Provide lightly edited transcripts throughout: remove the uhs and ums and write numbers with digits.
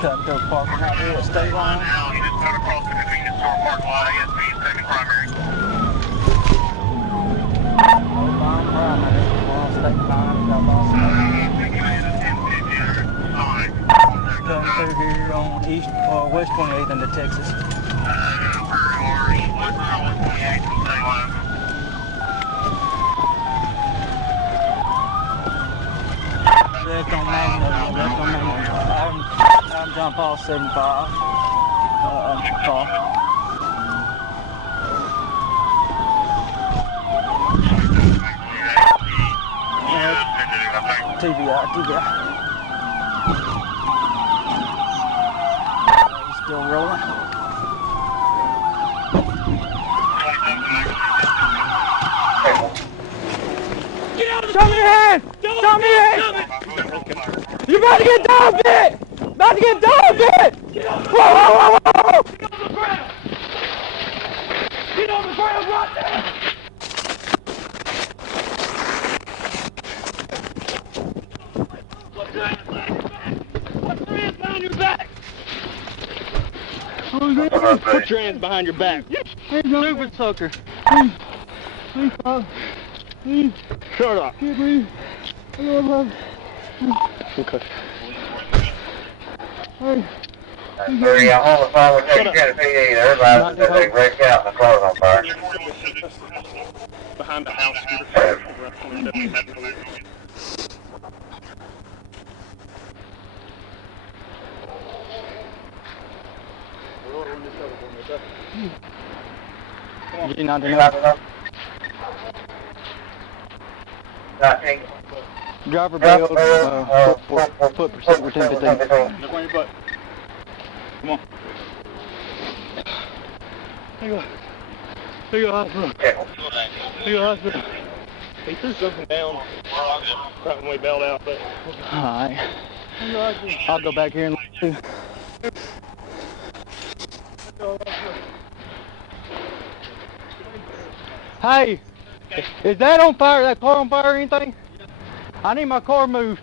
Cut to the parking lot here at State Line. Now, he just cut across the convenience store parking lot, ASB, second primary. Southbound primary, State Line, got lost. Cutting through here on East or West 28th into Texas. Wrecked on Magnolia, wrecked on Magnolia. I'm John Paul 75. Call. TVI. He's still rolling. Show me your hand! Show me your hand! You're about to get dog bit! About to get dog bit! Whoa, whoa, whoa, whoa! Get on the ground! Get on the ground right now! Put your hands behind your back! Put your hands behind your back. Stupid sucker. Shut up. Okay. Hurry, I'm on the phone with Texarkana PD. They're advising that they break out and the car's on fire. Behind the house. Driver bailed, foot pursuit with 10-15. Look on your butt. Come on. Here you go. Here you go, hospital. Here you go, hospital. He threw something down right when we bailed out, but... Alright. I'll go back here and look too. Hey! Is that on fire? That car on fire or anything? I need my car moved.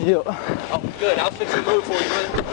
Yeah. Oh, good. I'll fix the move for you, brother.